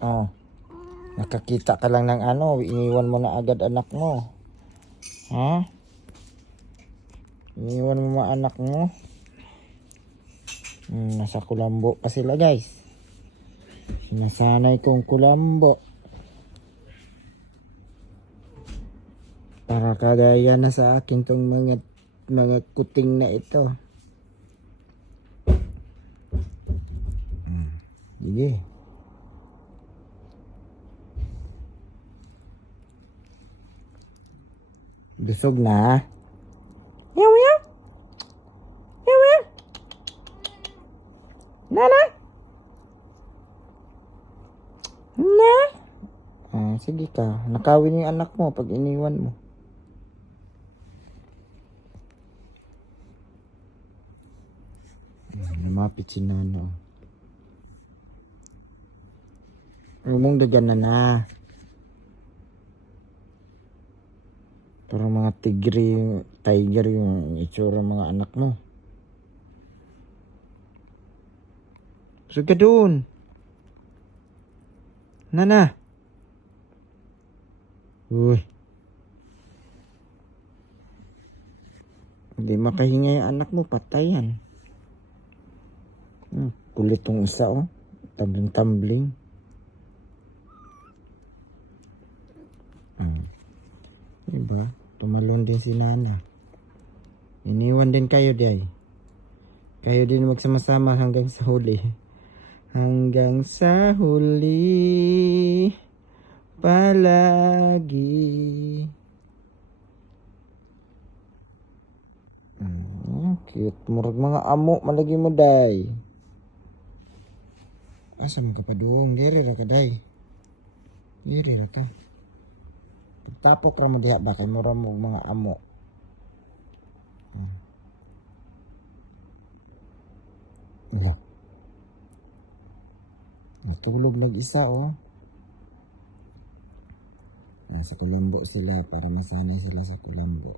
Oh, nakakita ka lang ng ano, iniwan mo na agad anak mo. Ha? Iniwan mo mga anak mo. Nasa kulambo pa sila guys. Nasanay kong kulambo. Para kagaya na sa akin tong mga kuting na ito. Sige. Busog na. Meow meow. Meow meow. Nana. Na. Sige ka. Nakawin yung anak mo pag iniwan mo. Lumapit si Nana. Umong dagan na. Parang mga tiger yung itsura mga anak mo. Busog ka doon. Nana. Uy. Hindi makahinga yung anak mo, patayan. Kulit tong isa oh. Tumbling-tumbling. Diba? Tumalon din si Nana. Iniwan din kayo day. Kayo din magsama-sama hanggang sa huli. Hanggang sa huli. Palagi. Cute. Murag mga amo. Malagi mo day. Asa mo ka pa doon? Giri ra ka day. Giri ra ka. Tapok ra mo diha ba kay mura mo mga amo. Yeah. Natulog mag-isa oh. Nasa kulambo sila para masanay sila sa kulambo.